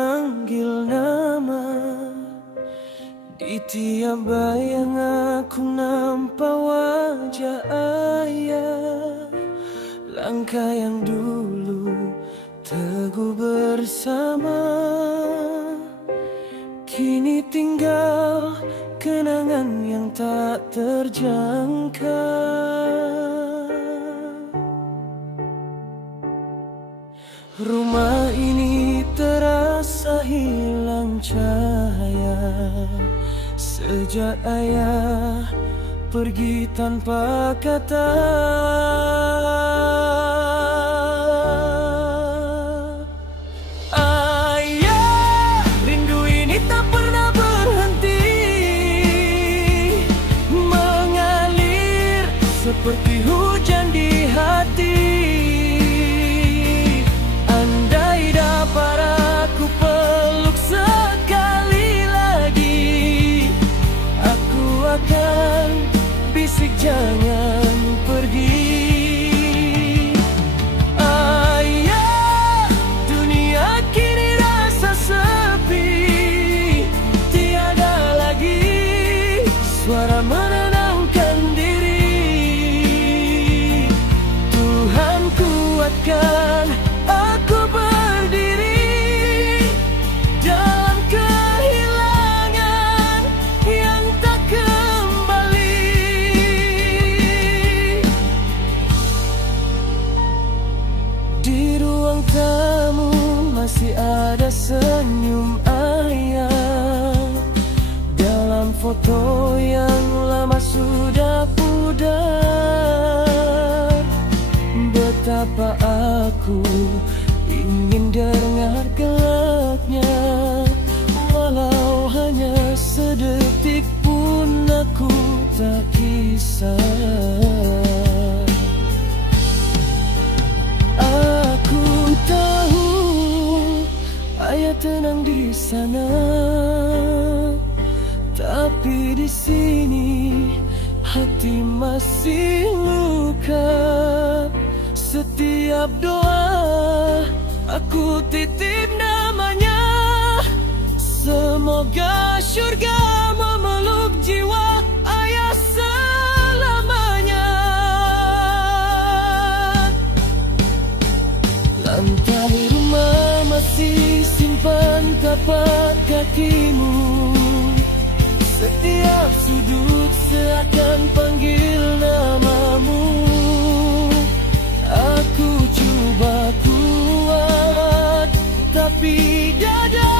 memanggil nama. Di tiap bayang aku nampak wajah ayah. Langkah yang dulu teguh bersama, kini tinggal kenangan yang tak terjangka. Rumah ini terasa hilang cahaya sejak ayah pergi tanpa kata. Ayah, rindu ini tak pernah berhenti, mengalir seperti hujan di hati. Andai dapat aku peluk sekali lagi, aku akan bisik jangan pergi. Ayah, dunia kini rasa sepi, tiada lagi suara menenangkan diri. Tuhan kuatkan aku berdiri dalam kehilangan yang tak kembali. Di ruang tamu masih ada senyum ayah, dalam foto yang lama sudah pudar. Betapa aku ingin dengar gelaknya, walau hanya sedetik pun aku tak kisah. Aku tahu ayah tenang di sana, tapi di sini hati masih luka. Setiap doa aku titip namanya, semoga syurga memeluk jiwa ayah selamanya. Lantai rumah masih simpan tapak kakimu, setiap sudut seakan panggil namamu. Aku coba kuat, tapi dada